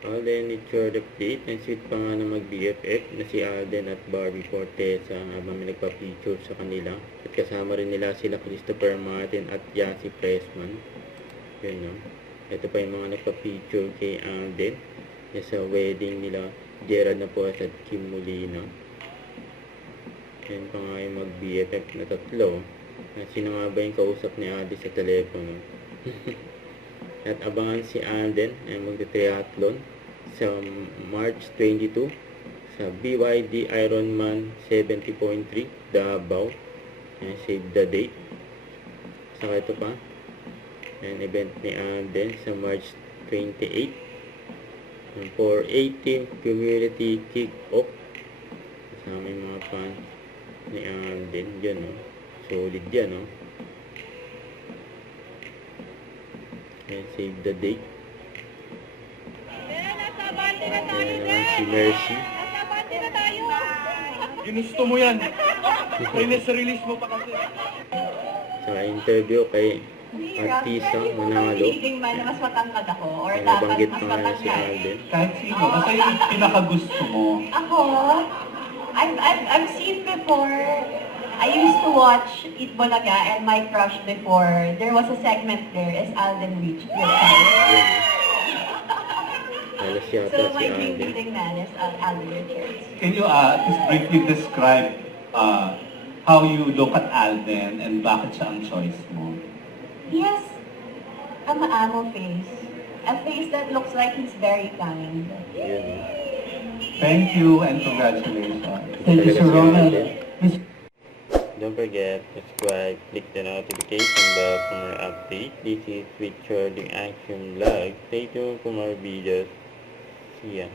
Alden Richard update. Nag-sweet pa nga na mag-BFF na si Alden at Barbie Fortesa habang may nagpa-picture sa kanila. At kasama rin nila sila Christopher Martin at Jassy Pressman. Yun, no? Ito pa yung mga nagpa-picture kay Alden sa wedding nila Gerald Napoles at Kim Molina. Yan pa nga yung mag-BFF na tatlo. Sino nga ba yung kausap ni Alden sa telepono? At abangan si Alden ay magte-triathlon sa March 22 sa BYD Ironman 70.3 Davao. Save the date. Saka ito pa, an event ni Alden sa March 28 for 18th community kick-off. Kasama yung mga fans ni Alden dyan, no? Solid yan, no? And save the date. Ayan naman si Mercy. Ginusto mo yan. Release mo pa kasi. Sa interview kay Artisa Manalo. Mas matangkad ako or Ay, dapat nabanggit mas pa nga si matangkad. Alden. Kahit sino. Basta yung pinakagusto mo. Ako, I've seen before. I used to watch Eat Bulaga and my crush before. There was a segment there as Alden reached your child. Ayan, Alas yata So si my dream Alden. leading man is Alden Richards. Can you just briefly describe how you look at Alden and bakit siya ang choice mo? He has a maamo face. A face that looks like he's very kind. Ayan, no? Thank you and congratulations. Thank you, Sir Ronald. Miss Don't forget, subscribe, click the notification bell for more updates. This is Richard, the Action Vlog. Stay tuned for more videos. See ya.